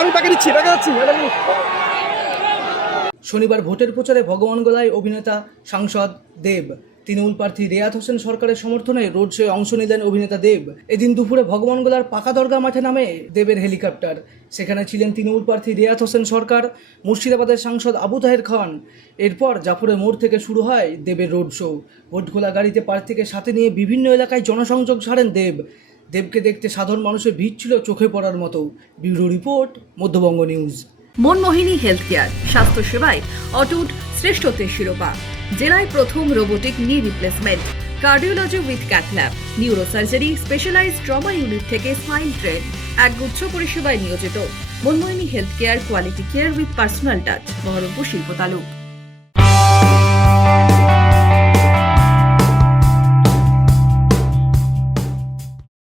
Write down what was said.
আমি টাকা দিচ্ছি, টাকা যাচ্ছি। শনিবার ভোটের প্রচারে ভগবানগোলায় অভিনেতা সাংসদ দেব তৃণমূল প্রার্থী রেয়াত হোসেন সরকারের সমর্থনে রোড শোয়ে অংশ নিলেন অভিনেতা দেব। এদিন দুপুরে ভগবানগোলার পাকা দরগা মাঠে নামে দেবের হেলিকপ্টার। সেখানে ছিলেন তৃণমূল প্রার্থী রেয়াত হোসেন সরকার, মুর্শিদাবাদের সাংসদ আবু তাহের খান। এরপর জাফরের মোড় থেকে শুরু হয় দেবের রোড শো। ভোটখোলা গাড়িতে প্রার্থীকে সাথে নিয়ে বিভিন্ন এলাকায় জনসংযোগ ছাড়েন দেব। দেবকে দেখতে সাধারণ মানুষের ভিড় ছিল চোখে পড়ার মতো। Bureau report, Madhyabanga news. Manmohini health care, স্বাস্থ্য সেবায় অটুট শ্রেষ্ঠত্বের শিরোপা। জেলায় প্রথম robotic knee replacement, cardiology with cath lab, neurosurgery, specialized trauma unit থেকে স্পাইন ট্রেন, একগুচ্ছ পরিষেবায় নিয়োজিত। Manmohini health care, quality care with personal touch, Berhampore শিল্প তালুক।